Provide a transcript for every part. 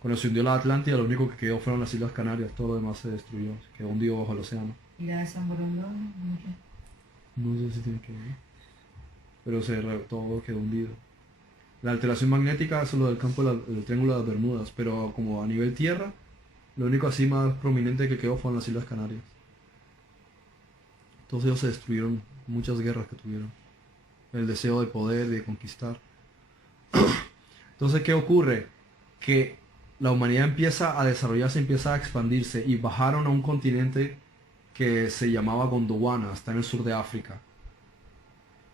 Cuando se hundió la Atlántida, lo único que quedó fueron las Islas Canarias, todo lo demás se destruyó, se quedó hundido bajo el océano. ¿Y la de San Borondón? No sé si tiene que ver, pero todo quedó hundido. La alteración magnética es lo del campo del Triángulo de las Bermudas, pero como a nivel tierra, lo único así más prominente que quedó fueron las Islas Canarias. Todos ellos se destruyeron, muchas guerras que tuvieron. El deseo de poder, de conquistar. Entonces, ¿qué ocurre? Que la humanidad empieza a desarrollarse, empieza a expandirse y bajaron a un continente que se llamaba Gondwana, está en el sur de África.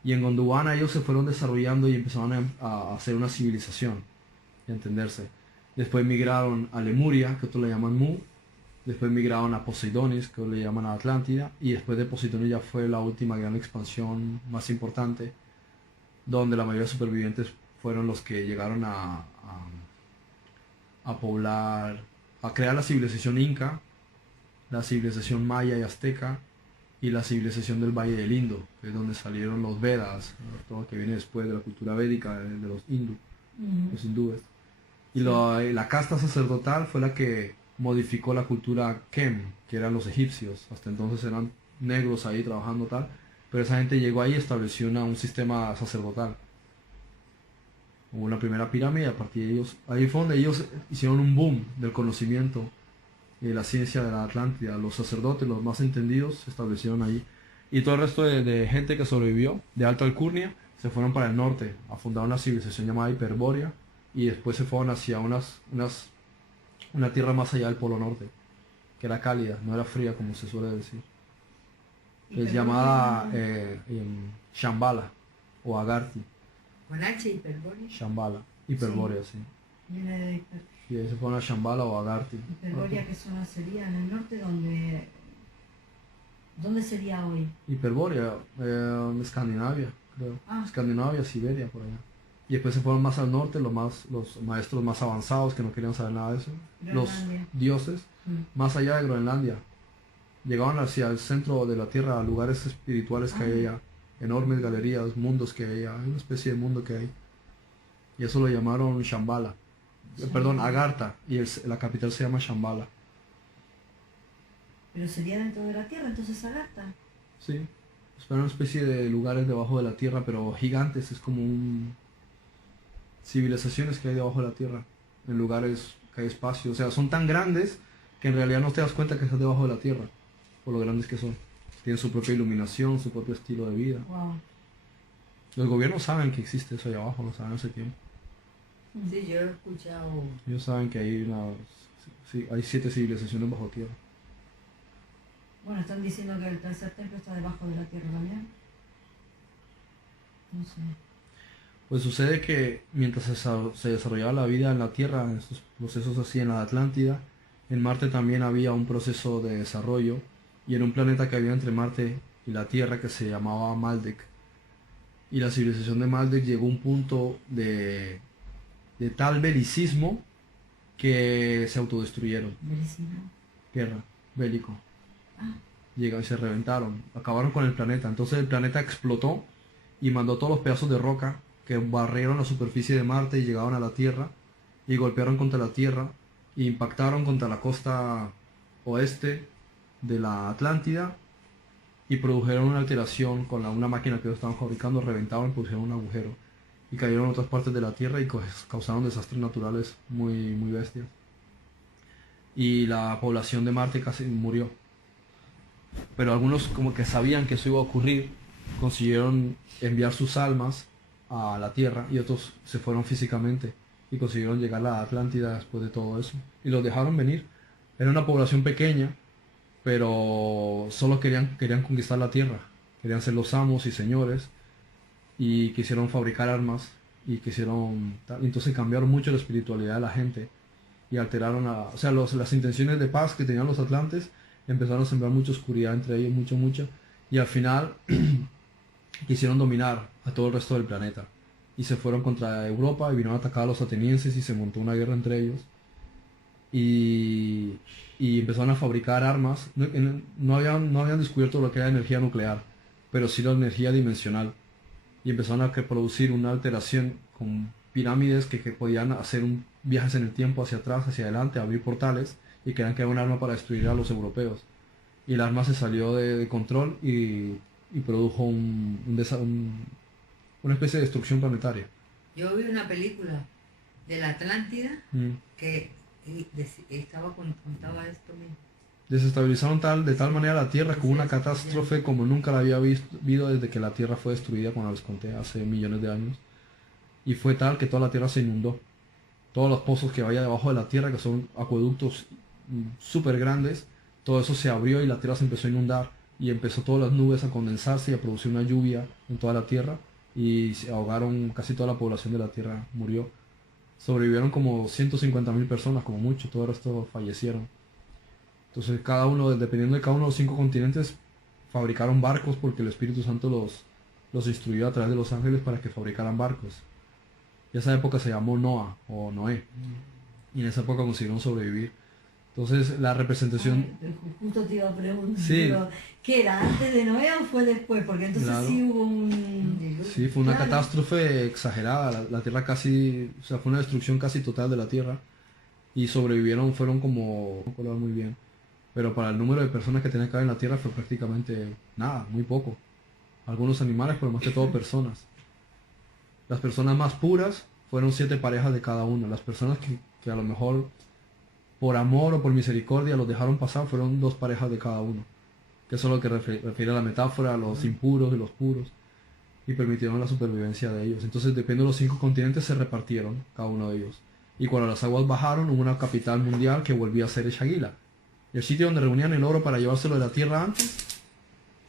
Y en Gondwana ellos se fueron desarrollando y empezaron a hacer una civilización, y a entenderse. Después migraron a Lemuria, que otros le llaman Mu. Después migraron a Poseidonis, que le llaman a Atlántida. Y después de Poseidonis ya fue la última gran expansión más importante, donde la mayoría de supervivientes fueron los que llegaron a poblar, a crear la civilización inca, la civilización maya y azteca, y la civilización del Valle del Indo, que es donde salieron los Vedas, todo lo que viene después de la cultura védica de los los hindúes. Y la casta sacerdotal fue la que modificó la cultura Kem, que eran los egipcios. Hasta entonces eran negros ahí trabajando tal, pero esa gente llegó ahí y estableció un sistema sacerdotal. Hubo una primera pirámide y a partir de ellos, ahí fue donde ellos hicieron un boom del conocimiento y de la ciencia de la Atlántida. Los sacerdotes, los más entendidos, se establecieron ahí. Y todo el resto de gente que sobrevivió, de alta alcurnia, se fueron para el norte a fundar una civilización llamada Hiperbórea y después se fueron hacia una tierra más allá del Polo Norte, que era cálida, no era fría como se suele decir. Es llamada Shambhala o Agartha. ¿Con H Hiperbórea? Shambhala, Hiperbórea, sí. Viene de Y ahí se fueron a Shambhala o Agartha. Hiperbórea, ¿qué zona sería? En el norte, ¿dónde sería hoy? Hiperbórea, Escandinavia, creo. Ah. Escandinavia, Siberia, por allá. Y después se fueron más al norte, los maestros más avanzados que no querían saber nada de eso. Los dioses, más allá de Groenlandia. Llegaban hacia el centro de la Tierra, a lugares espirituales que hay allá. Enormes galerías, mundos que hay allá. Hay una especie de mundo que hay. Y eso lo llamaron Shambhala. Perdón, Agartha. Y la capital se llama Shambhala. Pero sería dentro de la Tierra, entonces Agartha. Sí. Es una especie de lugares debajo de la Tierra, pero gigantes. Es como civilizaciones que hay debajo de la Tierra. En lugares que hay espacio. O sea, son tan grandes que en realidad no te das cuenta que estás debajo de la Tierra. Por lo grandes que son. Tienen su propia iluminación, su propio estilo de vida. Wow. Los gobiernos saben que existe eso allá abajo, lo saben hace tiempo. Sí, yo he escuchado. Ellos saben que hay 7 civilizaciones bajo tierra. Bueno, están diciendo que el tercer templo está debajo de la tierra también. No sé. Pues sucede que mientras se desarrollaba la vida en la Tierra, en estos procesos así en la Atlántida, en Marte también había un proceso de desarrollo, y en un planeta que había entre Marte y la Tierra que se llamaba Maldek. Y la civilización de Maldek llegó a un punto de tal belicismo que se autodestruyeron. ¿Belicismo? Guerra, bélico. Ah. Llegaron y se reventaron, acabaron con el planeta. Entonces el planeta explotó y mandó todos los pedazos de roca que barrieron la superficie de Marte y llegaron a la Tierra y golpearon contra la Tierra e impactaron contra la costa oeste de la Atlántida y produjeron una alteración con una máquina que ellos estaban fabricando, reventaron y pusieron un agujero y cayeron en otras partes de la Tierra y causaron desastres naturales muy, muy bestias. Y la población de Marte casi murió. Pero algunos, como que sabían que eso iba a ocurrir, consiguieron enviar sus almas a la Tierra y otros se fueron físicamente y consiguieron llegar a la Atlántida después de todo eso y los dejaron venir. Era una población pequeña, pero solo querían conquistar la Tierra, querían ser los amos y señores y quisieron fabricar armas y entonces cambiaron mucho la espiritualidad de la gente y alteraron las intenciones de paz que tenían los atlantes. Empezaron a sembrar mucha oscuridad entre ellos, mucha, y al final quisieron dominar a todo el resto del planeta. Y se fueron contra Europa y vinieron a atacar a los atenienses y se montó una guerra entre ellos. Y empezaron a fabricar armas. No habían descubierto lo que era energía nuclear, pero sí la energía dimensional. Y empezaron a producir una alteración con pirámides que podían hacer un viajes en el tiempo hacia atrás, hacia adelante, abrir portales y querían que era un arma para destruir a los europeos. Y el arma se salió de control y produjo una especie de destrucción planetaria. Yo vi una película de la Atlántida Mm. que contaba esto mismo. Desestabilizaron de tal manera la Tierra que hubo una catástrofe como nunca la había visto desde que la Tierra fue destruida, cuando les conté, hace millones de años. Y fue tal que toda la Tierra se inundó. Todos los pozos que había debajo de la Tierra, que son acueductos súper grandes, todo eso se abrió y la Tierra se empezó a inundar. Y empezó todas las nubes a condensarse y a producir una lluvia en toda la Tierra. Y se ahogaron, casi toda la población de la Tierra murió. Sobrevivieron como 150.000 personas, como mucho, todo el resto fallecieron. Entonces cada uno, dependiendo de cada uno de los 5 continentes, fabricaron barcos porque el Espíritu Santo los instruyó a través de los ángeles para que fabricaran barcos. Y esa época se llamó Noah o Noé. Y en esa época consiguieron sobrevivir. Entonces la representación... Justo te iba a preguntar, Sí. pero, ¿qué era? ¿Antes de Noé o fue después? Porque entonces Claro. sí hubo un... Sí, fue una Claro. catástrofe exagerada. La Tierra casi... O sea, fue una destrucción casi total de la Tierra. Y sobrevivieron, fueron como... No recuerdo muy bien. Pero para el número de personas que tenía que haber en la Tierra fue prácticamente nada, muy poco. Algunos animales, pero más que todo personas. Las personas más puras fueron 7 parejas de cada uno. Las personas que a lo mejor por amor o por misericordia los dejaron pasar fueron 2 parejas de cada uno. Que eso es lo que refiere a la metáfora, a los impuros y los puros. Y permitieron la supervivencia de ellos. Entonces, dependiendo de los 5 continentes, se repartieron cada uno de ellos. Y cuando las aguas bajaron, hubo una capital mundial que volvía a ser Eshagila. El sitio donde reunían el oro para llevárselo de la tierra antes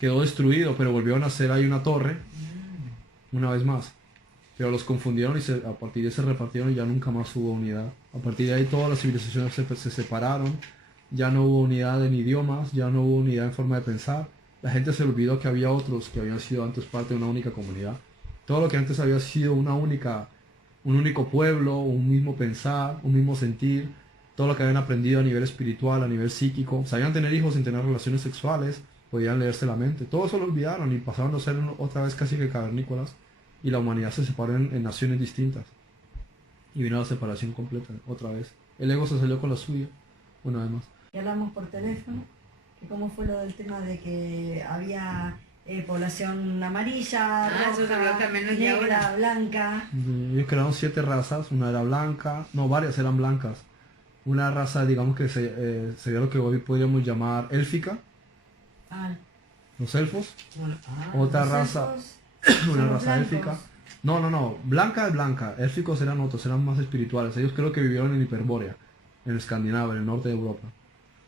quedó destruido, pero volvieron a hacer ahí una torre una vez más. Pero los confundieron y a partir de ahí se repartieron y ya nunca más hubo unidad. A partir de ahí todas las civilizaciones se separaron, ya no hubo unidad en idiomas, ya no hubo unidad en forma de pensar. La gente se olvidó que había otros que habían sido antes parte de una única comunidad. Todo lo que antes había sido un único pueblo, un mismo pensar, un mismo sentir, todo lo que habían aprendido a nivel espiritual, a nivel psíquico, sabían tener hijos sin tener relaciones sexuales, podían leerse la mente, todo eso lo olvidaron y pasaron a ser otra vez casi que cavernícolas y la humanidad se separó en naciones distintas y vino la separación completa otra vez. El ego se salió con la suya, una vez más. Que hablamos por teléfono, que cómo fue lo del tema de que había población amarilla, eso se vio roja, también los negra, yaguas. blanca. Ellos crearon 7 razas, una era blanca, no, varias eran blancas. Una raza, digamos que sería lo que hoy podríamos llamar élfica, Ah, los elfos. Ah, Otra los raza, elfos una son raza blancos. élfica. No, blanca es blanca, élficos eran otros, eran más espirituales. Ellos creo que vivieron en Hiperbórea, en Escandinavia, en el norte de Europa.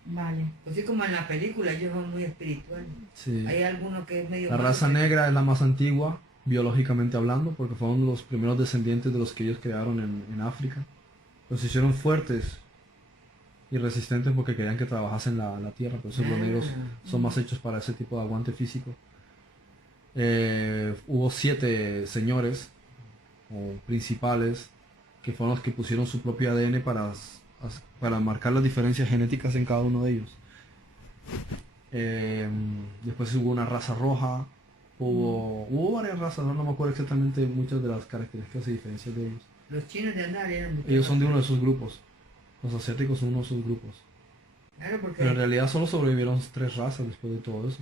Vale. pues sí, como en la película, ellos son muy espirituales. Sí. Hay alguno que es medio... La raza negra es la más antigua, biológicamente hablando, porque fueron los primeros descendientes de los que ellos crearon en África. Los hicieron fuertes y resistentes porque querían que trabajasen la tierra, por eso los negros son más hechos para ese tipo de aguante físico. Hubo 7 señores o principales que fueron los que pusieron su propio ADN para marcar las diferencias genéticas en cada uno de ellos. Después hubo una raza roja, hubo varias razas, no me acuerdo exactamente muchas de las características y diferencias de ellos. Los chinos de andar eran... Ellos son de uno de esos grupos. Los asiáticos son uno de esos grupos. Claro, porque... Pero en realidad solo sobrevivieron 3 razas después de todo eso.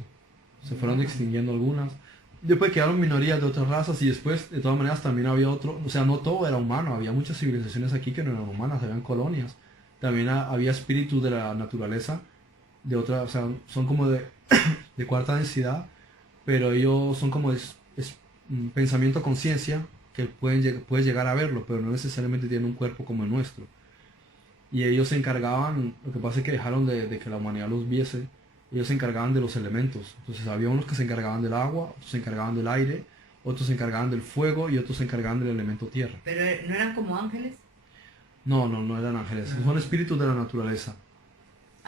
Se fueron extinguiendo algunas. Después quedaron minorías de otras razas y después, de todas maneras, también había otro... O sea, no todo era humano. Había muchas civilizaciones aquí que no eran humanas, habían colonias. También había espíritus de la naturaleza, de otra... O sea, son como de cuarta densidad, pero ellos son como pensamiento conciencia, que puedes llegar a verlo, pero no necesariamente tienen un cuerpo como el nuestro. Y ellos se encargaban, lo que pasa es que dejaron de que la humanidad los viese, ellos se encargaban de los elementos. Entonces había unos que se encargaban del agua, otros se encargaban del aire, otros se encargaban del fuego y otros se encargaban del elemento tierra. Pero no eran como ángeles. No eran ángeles, son espíritus de la naturaleza.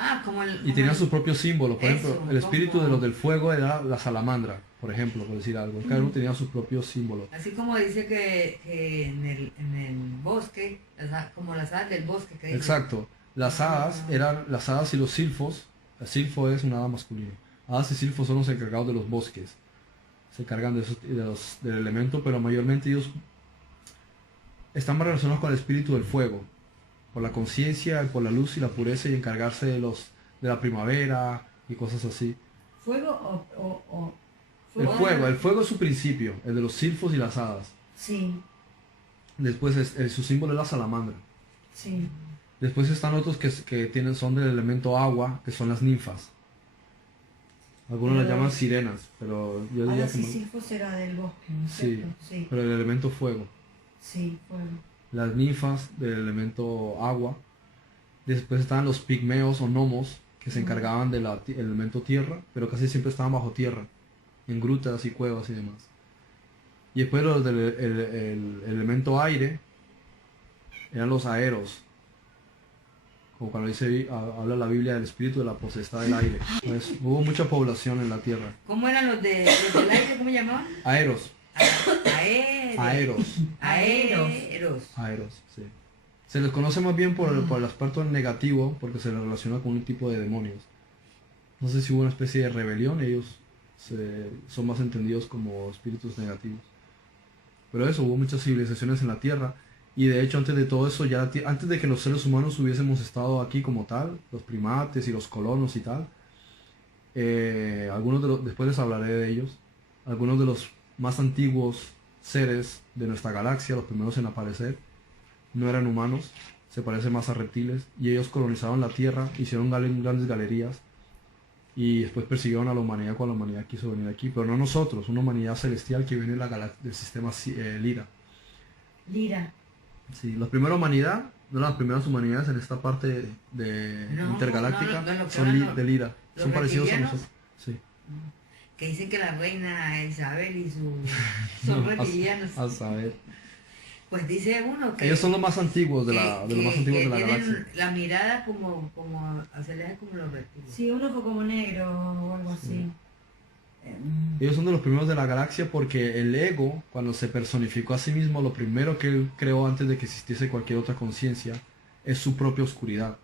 Ah, como el... Y tenían sus propios símbolos. Por Eso, ejemplo, el espíritu como- de los del fuego era la salamandra, por ejemplo, por decir algo. Cada uno tenía sus propios símbolos. Así como dice que en el bosque, como las hadas del bosque que dice. Exacto. Las hadas eran las hadas y los silfos. El silfo es una hada masculina. Hadas y silfos son los encargados de los bosques. Se encargan del elemento, pero mayormente ellos están más relacionados con el espíritu del fuego. por la conciencia, por la luz y la pureza y encargarse de la primavera y cosas así. ¿Fuego o El fuego es su principio, el de los silfos y las hadas. Sí, Después su símbolo es la salamandra. sí. Después están otros que son del elemento agua, que son las ninfas. Algunos las Pero- llaman sirenas, pero yo diría Ahora que sí, no. Silfos era del bosque, ¿no es Sí, cierto? Sí, pero el elemento fuego. sí, fuego. Las ninfas del elemento agua. Después estaban los pigmeos o gnomos, que se encargaban del elemento tierra, pero casi siempre estaban bajo tierra, en grutas y cuevas y demás. Y después los del el elemento aire eran los aeros, como cuando habla la Biblia del espíritu de la potestad del aire. Entonces, hubo mucha población en la tierra. ¿Cómo eran los del aire? ¿Cómo llamaban? Aeros, Aeros. aeros, aeros, sí. Se les conoce más bien por el aspecto negativo, porque se les relaciona con un tipo de demonios. No sé si hubo una especie de rebelión, ellos son más entendidos como espíritus negativos. Pero eso, hubo muchas civilizaciones en la Tierra. Y de hecho, antes de todo eso, antes de que los seres humanos hubiésemos estado aquí como tal, los primates y los colonos y tal, después les hablaré de ellos, algunos de los más antiguos seres de nuestra galaxia, los primeros en aparecer, no eran humanos, se parecen más a reptiles, y ellos colonizaron la Tierra, hicieron grandes galerías, y después persiguieron a la humanidad cuando la humanidad quiso venir aquí, pero no nosotros, una humanidad celestial que viene del sistema Lira. Lira. Sí, la primera humanidad, no las primeras humanidades en esta parte de No, intergaláctica, no, lo que son van los- de Lira, los son parecidos a reptilianos. nosotros. Sí. Que dicen que la reina Isabel y son reptilianos. A saber. Pues dice uno que... Ellos son los más antiguos de los más antiguos de la tienen galaxia. la mirada como acelera como los reptiles. Sí, un ojo como negro o algo así. Ellos son de los primeros de la galaxia porque el ego, cuando se personificó a sí mismo, lo primero que él creó antes de que existiese cualquier otra conciencia, es su propia oscuridad.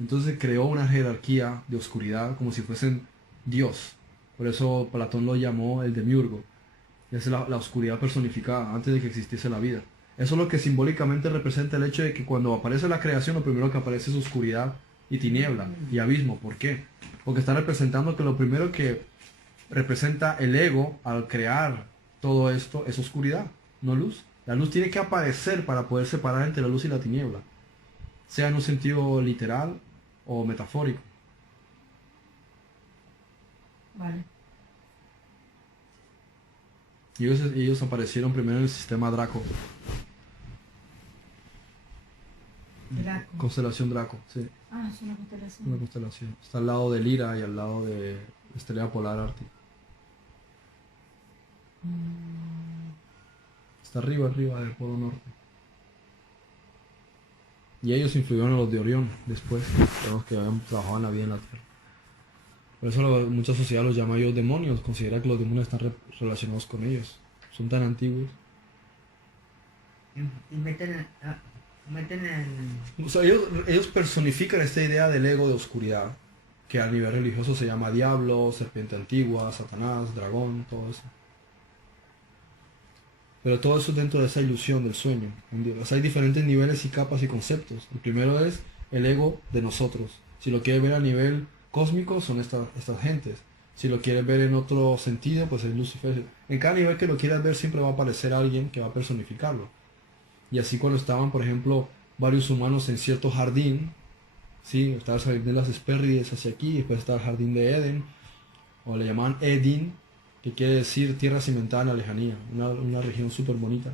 Entonces creó una jerarquía de oscuridad como si fuesen Dios. Por eso Platón lo llamó el demiurgo. Y es la oscuridad personificada antes de que existiese la vida. Eso es lo que simbólicamente representa el hecho de que cuando aparece la creación, lo primero que aparece es oscuridad y tiniebla y abismo. ¿Por qué? Porque está representando que lo primero que representa el ego al crear todo esto es oscuridad, no luz. La luz tiene que aparecer para poder separar entre la luz y la tiniebla, sea en un sentido literal o metafórico. Vale. Y ellos aparecieron primero en el sistema Draco, Draco. constelación Draco, sí, Ah, es una una constelación. constelación. Está al lado de Lira y al lado de Estrella Polar Ártica. Está arriba del Polo Norte. Y ellos influyeron a los de Orión después, los que habían trabajado en la vida en la Tierra. Por eso mucha sociedad los llama a ellos demonios, considera que los demonios están relacionados con ellos. Son tan antiguos. Y meten el... O sea, ellos personifican esta idea del ego de oscuridad, que a nivel religioso se llama diablo, serpiente antigua, Satanás, dragón, todo eso. Pero todo eso es dentro de esa ilusión del sueño. O sea, hay diferentes niveles y capas y conceptos. El primero es el ego de nosotros. Si lo quieres ver a nivel cósmico, son estas gentes. Si lo quieres ver en otro sentido, pues es Lucifer. En cada nivel que lo quieras ver siempre va a aparecer alguien que va a personificarlo. Y así cuando estaban, por ejemplo, varios humanos en cierto jardín, ¿sí? Estaba el jardín de las Hespérides hacia aquí, después estaba el jardín de Edén, o le llamaban Edin, que quiere decir tierra cimentada en la lejanía, una región súper bonita.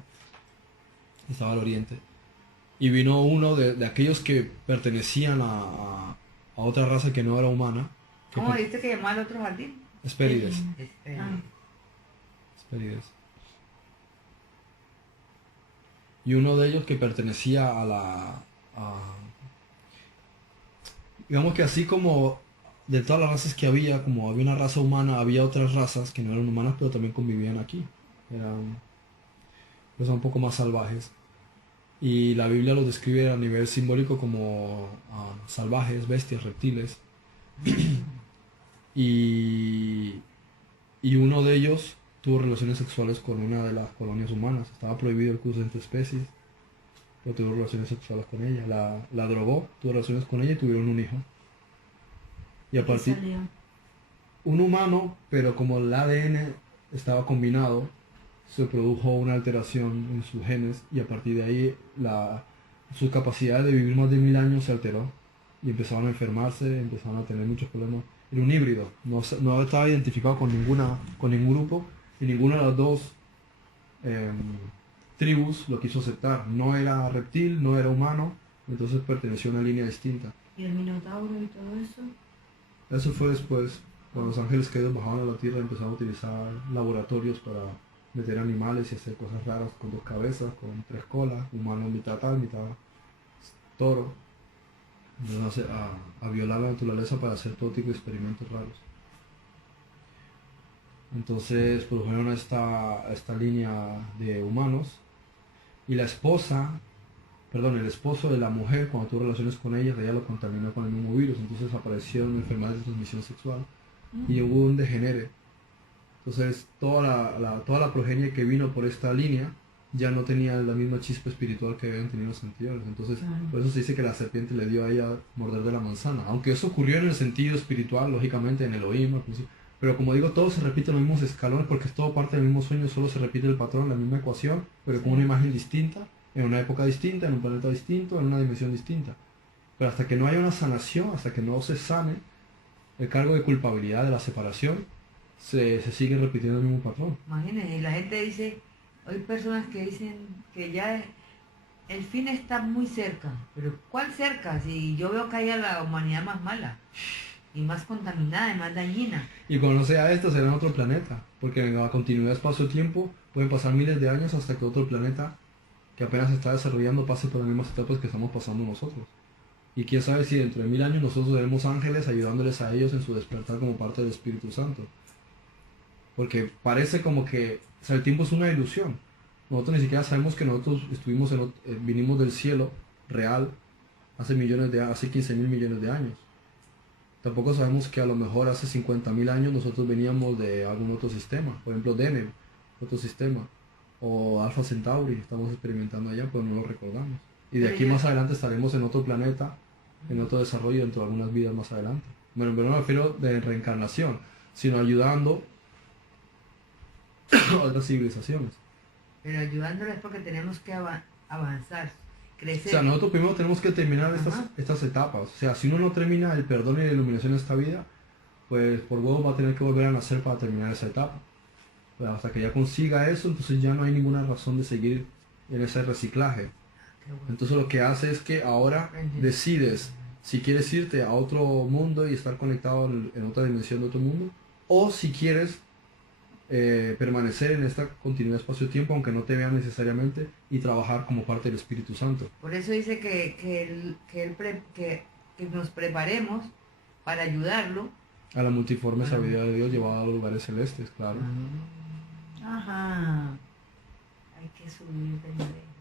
Estaba al oriente. Y vino uno de aquellos que pertenecían a otra raza que no era humana. ¿Cómo viste que llamaba al otro jardín? Hespérides. Espera. Ah. Hespérides. Y uno de ellos que pertenecía digamos que así como de todas las razas que había, como había una raza humana, había otras razas que no eran humanas, pero también convivían aquí. Eran pues, un poco más salvajes. Y la Biblia los describe a nivel simbólico como salvajes, bestias, reptiles. y uno de ellos tuvo relaciones sexuales con una de las colonias humanas. Estaba prohibido el cruce entre especies. pero tuvo relaciones sexuales con ella. La drogó, tuvo relaciones con ella y tuvieron un hijo. Y a ¿Qué partir, salió? un humano, pero como el ADN estaba combinado, se produjo una alteración en sus genes y a partir de ahí su capacidad de vivir más de 1000 años se alteró y empezaron a enfermarse, empezaron a tener muchos problemas. Era un híbrido, no estaba identificado con ningún grupo y ninguna de las dos em, tribus lo quiso aceptar. No era reptil, no era humano, entonces perteneció a una línea distinta. ¿Y el minotauro y todo eso? Eso fue después, cuando los ángeles caídos bajaban a la tierra y empezaron a utilizar laboratorios para meter animales y hacer cosas raras con 2 cabezas, con 3 colas, humano mitad tal, mitad toro. Entonces a violar la naturaleza para hacer todo tipo de experimentos raros. Entonces produjeron esta línea de humanos y la esposa, perdón, el esposo de la mujer, cuando tuvo relaciones con ella lo contaminó con el mismo virus, entonces aparecieron enfermedades de transmisión sexual y hubo un degenere. Entonces toda la progenie que vino por esta línea ya no tenía la misma chispa espiritual que habían tenido los anteriores. Entonces Claro. por eso se dice que la serpiente le dio a ella morder de la manzana. Aunque eso ocurrió en el sentido espiritual, lógicamente en Elohim, al principio. Pero como digo, todo se repite en los mismos escalones porque es todo parte del mismo sueño, solo se repite el patrón, la misma ecuación, pero con una imagen distinta, en una época distinta, en un planeta distinto, en una dimensión distinta. Pero hasta que no haya una sanación, hasta que no se sane el cargo de culpabilidad de la separación, se sigue repitiendo el mismo patrón. Imagínense, y la gente dice, hay personas que dicen que ya el fin está muy cerca, pero ¿cuál cerca? Si yo veo que hay a la humanidad más mala, y más contaminada, y más dañina. Y cuando sea esto, será en otro planeta, porque en la continuidad espacio-tiempo pueden pasar miles de años hasta que otro planeta que apenas se está desarrollando pase por las mismas etapas que estamos pasando nosotros. Y quién sabe si dentro de 1000 años nosotros veremos ángeles ayudándoles a ellos en su despertar como parte del Espíritu Santo. Porque parece como que, o sea, el tiempo es una ilusión. Nosotros ni siquiera sabemos que nosotros vinimos del cielo real hace 15.000 millones de años. Tampoco sabemos que a lo mejor hace 50.000 años nosotros veníamos de algún otro sistema, por ejemplo Deneb, otro sistema, o Alpha Centauri, estamos experimentando allá, pero no lo recordamos. Y de Pero aquí ya- más adelante estaremos en otro planeta, en otro desarrollo dentro de algunas vidas más adelante. Bueno, pero no me refiero de reencarnación, sino ayudando a otras civilizaciones. Pero ayudándoles porque tenemos que avanzar, O crecer. sea, nosotros primero tenemos que terminar Ajá. estas etapas. O sea, si uno no termina el perdón y la iluminación en esta vida, pues por huevo va a tener que volver a nacer para terminar esa etapa. Pero hasta que ya consiga eso, entonces ya no hay ninguna razón de seguir en ese reciclaje. Qué bueno. Entonces lo que hace es que ahora decides si quieres irte a otro mundo y estar conectado en otra dimensión de otro mundo, o si quieres permanecer en esta continuidad espacio-tiempo, aunque no te vean necesariamente, y trabajar como parte del Espíritu Santo. Por eso dice que nos preparemos para ayudarlo. A la multiforme Ajá. sabiduría de Dios llevada a los lugares celestes, claro. Ajá. Hay que subir de nivel.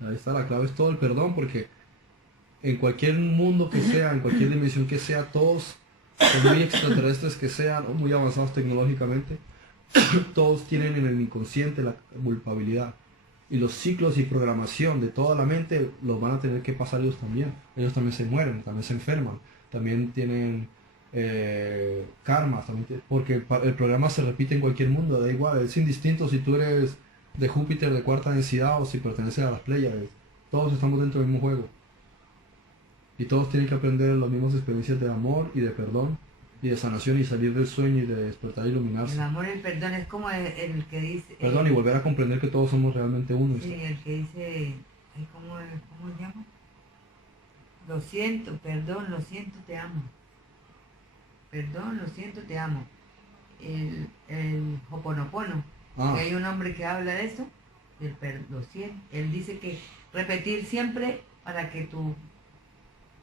Ahí está la clave, es todo el perdón, porque en cualquier mundo que sea, en cualquier dimensión que sea, todos, por muy extraterrestres que sean, o muy avanzados tecnológicamente, todos tienen en el inconsciente la culpabilidad. Y los ciclos y programación de toda la mente los van a tener que pasar ellos también. Ellos también se mueren, también se enferman, también tienen karmas, porque el programa se repite en cualquier mundo, da igual, es indistinto si tú eres de Júpiter de 4ª densidad o si perteneces a las Pléyades. Todos estamos dentro del mismo juego. Y todos tienen que aprender las mismas experiencias de amor y de perdón y de sanación y salir del sueño y de despertar y iluminarse. El amor y el perdón es como el que dice... Perdón, y volver a comprender que todos somos realmente uno. Sí, el que dice... ay, ¿cómo se llama? Lo siento, perdón, lo siento, te amo. Perdón, lo siento, te amo. El Hoponopono. Ah, Que hay un hombre que habla de eso, lo siento. Él dice que repetir siempre para que tu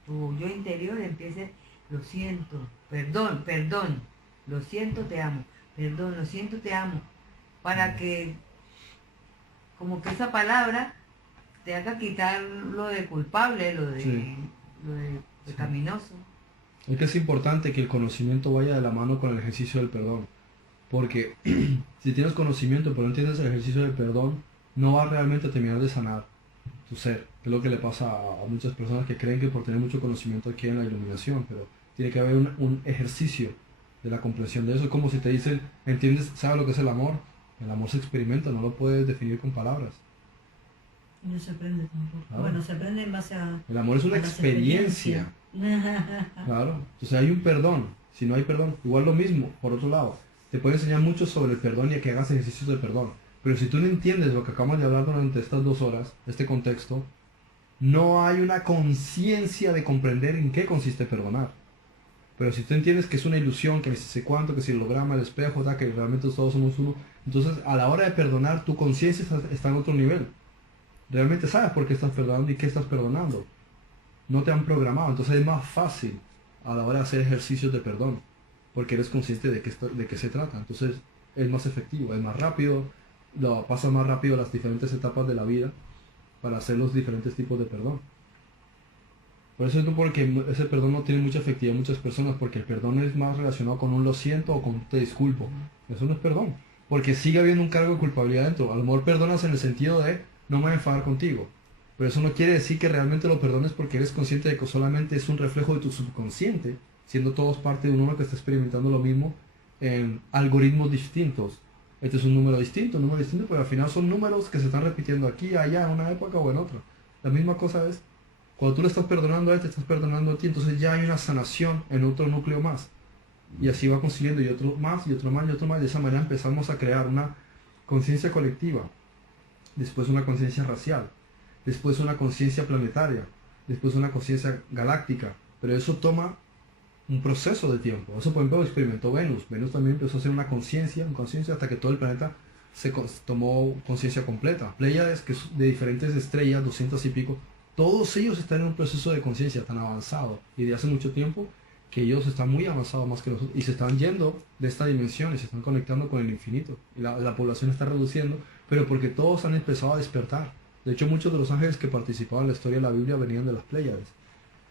yo interior empiece, lo siento, perdón, perdón, lo siento, te amo, perdón, lo siento, te amo, para que como que esa palabra te haga quitar lo de culpable, Sí. lo de Sí. pecaminoso. es que es importante que el conocimiento vaya de la mano con el ejercicio del perdón. Porque si tienes conocimiento pero no tienes el ejercicio del perdón, no va realmente a terminar de sanar tu ser. Es lo que le pasa a muchas personas que creen que por tener mucho conocimiento adquieren la iluminación, pero tiene que haber un ejercicio de la comprensión de eso. Es como si te dicen, ¿entiendes? ¿Sabes lo que es el amor? El amor se experimenta, no lo puedes definir con palabras. No se aprende tampoco. Claro. Bueno, se aprende en base a... El amor es una a las experiencia. experiencias. Claro. Entonces hay un perdón. Si no hay perdón, igual lo mismo, por otro lado. Te puede enseñar mucho sobre el perdón y a que hagas ejercicios de perdón. Pero si tú no entiendes lo que acabamos de hablar durante estas 2 horas, este contexto, no hay una conciencia de comprender en qué consiste perdonar. Pero si tú entiendes que es una ilusión, que ni sé cuánto, que si el holograma, el espejo, que realmente todos somos uno, entonces a la hora de perdonar tu conciencia está en otro nivel. Realmente sabes por qué estás perdonando y qué estás perdonando. No te han programado, entonces es más fácil a la hora de hacer ejercicios de perdón, porque eres consciente de qué se trata. Entonces es más efectivo, es más rápido, pasa más rápido las diferentes etapas de la vida para hacer los diferentes tipos de perdón. Por eso es porque ese perdón no tiene mucha efectividad en muchas personas, porque el perdón es más relacionado con un lo siento o con te disculpo. Eso no es perdón, porque sigue habiendo un cargo de culpabilidad dentro. A lo mejor perdonas en el sentido de no me voy a enfadar contigo, pero eso no quiere decir que realmente lo perdones, porque eres consciente de que solamente es un reflejo de tu subconsciente, siendo todos parte de uno que está experimentando lo mismo en algoritmos distintos. Este es un número distinto, pero al final son números que se están repitiendo aquí, allá, en una época o en otra. La misma cosa es, cuando tú le estás perdonando a él, te estás perdonando a ti, entonces ya hay una sanación en otro núcleo más. Y así va consiguiendo, y otro más, y otro más, y otro más. De esa manera empezamos a crear una conciencia colectiva, después una conciencia racial, después una conciencia planetaria, después una conciencia galáctica. Pero eso toma un proceso de tiempo. Eso, por ejemplo, lo experimentó Venus. Venus también empezó a hacer una conciencia, hasta que todo el planeta tomó conciencia completa. Pléyades, que es de diferentes estrellas, 200 y pico, todos ellos están en un proceso de conciencia tan avanzado y de hace mucho tiempo, que ellos están muy avanzados más que nosotros y se están yendo de esta dimensión y se están conectando con el infinito. Y la población está reduciendo, pero porque todos han empezado a despertar. De hecho, muchos de los ángeles que participaban en la historia de la Biblia venían de las Pléyades.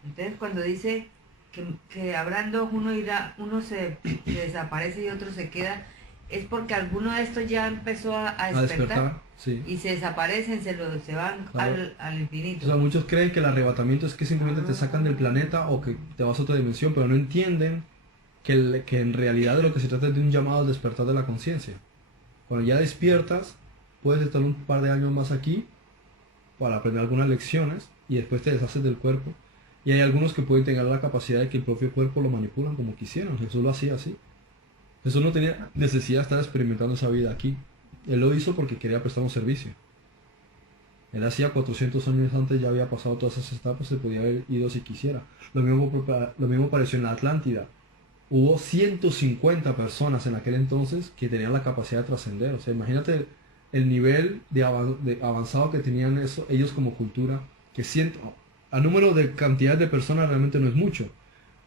Entonces, cuando dice que habrán dos, uno se desaparece y otro se queda, es porque alguno de estos ya empezó a despertar, sí. Y se desaparecen, se van, claro, al infinito. O sea, muchos creen que el arrebatamiento es que simplemente te sacan del planeta o que te vas a otra dimensión, pero no entienden que en realidad de lo que se trata es de un llamado al despertar de la conciencia. Cuando ya despiertas, puedes estar un par de años más aquí para aprender algunas lecciones y después te deshaces del cuerpo. Y hay algunos que pueden tener la capacidad de que el propio cuerpo lo manipulan como quisieran. Jesús lo hacía así. Jesús no tenía necesidad de estar experimentando esa vida aquí. Él lo hizo porque quería prestar un servicio. Él hacía 400 años antes, ya había pasado todas esas etapas, se podía haber ido si quisiera. Lo mismo pareció en la Atlántida. Hubo 150 personas en aquel entonces que tenían la capacidad de trascender. O sea, imagínate el nivel de avanzado que tenían ellos como cultura, que a número de cantidad de personas realmente no es mucho.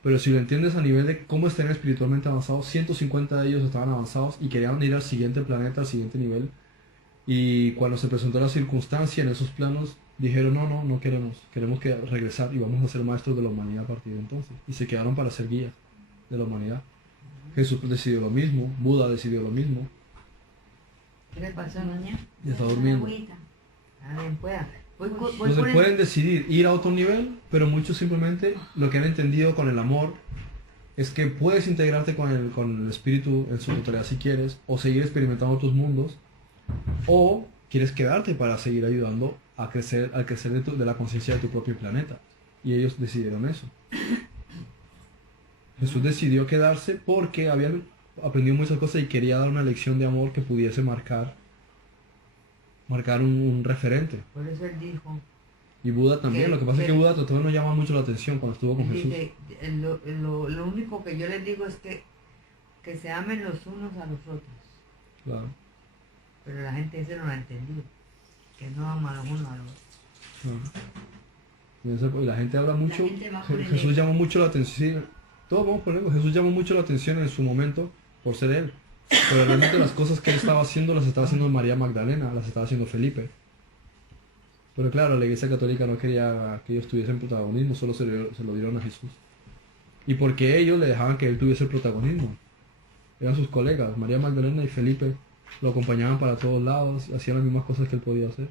Pero si lo entiendes a nivel de cómo están espiritualmente avanzados, 150 de ellos estaban avanzados y querían ir al siguiente planeta, al siguiente nivel. Y cuando se presentó la circunstancia en esos planos, dijeron, no queremos que regresar y vamos a ser maestros de la humanidad a partir de entonces. Y se quedaron para ser guías de la humanidad. Jesús decidió lo mismo, Buda decidió lo mismo. ¿Qué le pasó, niña? Ya está durmiendo. Bien, pueda. Entonces pueden decidir ir a otro nivel, pero muchos simplemente lo que han entendido con el amor es que puedes integrarte con el espíritu en su totalidad si quieres, o seguir experimentando otros mundos, o quieres quedarte para seguir ayudando a crecer, al crecer de la conciencia de tu propio planeta. Y ellos decidieron eso. Jesús decidió quedarse porque habían aprendido muchas cosas y quería dar una lección de amor que pudiese marcar un referente. Por eso él dijo. Y Buda también. Lo que pasa es que Buda todavía no llama mucho la atención cuando estuvo con Jesús. Lo único que yo les digo es que se amen los unos a los otros. Claro. Pero la gente ese no lo ha entendido. Que no ama los unos a los otros. Y la gente habla mucho. Jesús llamó mucho la atención. Sí, todos vamos por ego. Jesús llamó mucho la atención en su momento por ser él. Pero realmente las cosas que él estaba haciendo las estaba haciendo María Magdalena, las estaba haciendo Felipe. Pero claro, la Iglesia Católica no quería que ellos tuviesen protagonismo, solo se lo dieron a Jesús. Y porque ellos le dejaban que él tuviese el protagonismo. Eran sus colegas, María Magdalena y Felipe, lo acompañaban para todos lados, hacían las mismas cosas que él podía hacer,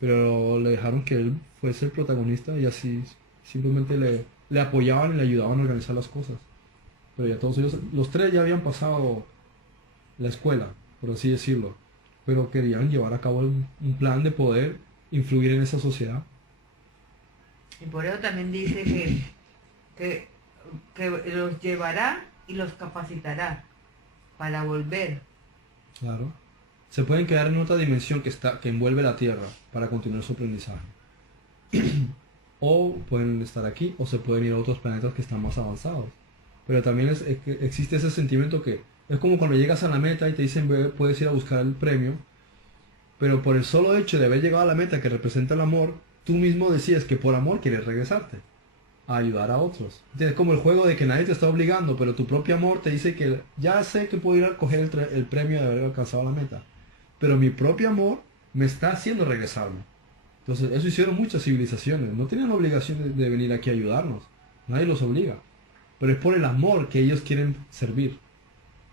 pero le dejaron que él fuese el protagonista y así simplemente le apoyaban y le ayudaban a organizar las cosas. Pero ya todos ellos, los tres ya habían pasado la escuela, por así decirlo, pero querían llevar a cabo un plan de poder influir en esa sociedad. Y por eso también dice que, que los llevará y los capacitará para volver. Claro. Se pueden quedar en otra dimensión que envuelve la Tierra para continuar su aprendizaje. O pueden estar aquí o se pueden ir a otros planetas que están más avanzados. Pero también existe ese sentimiento que es como cuando llegas a la meta y te dicen puedes ir a buscar el premio, pero por el solo hecho de haber llegado a la meta que representa el amor, tú mismo decides que por amor quieres regresarte a ayudar a otros. Es como el juego de que nadie te está obligando, pero tu propio amor te dice que ya sé que puedo ir a coger el premio de haber alcanzado la meta, pero mi propio amor me está haciendo regresarme. Entonces eso hicieron muchas civilizaciones, no tenían la obligación de venir aquí a ayudarnos, nadie los obliga, pero es por el amor que ellos quieren servir.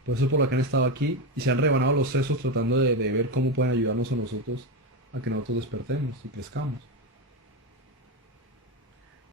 Por eso es por lo que han estado aquí y se han rebanado los sesos tratando de ver cómo pueden ayudarnos a nosotros a que nosotros despertemos y crezcamos.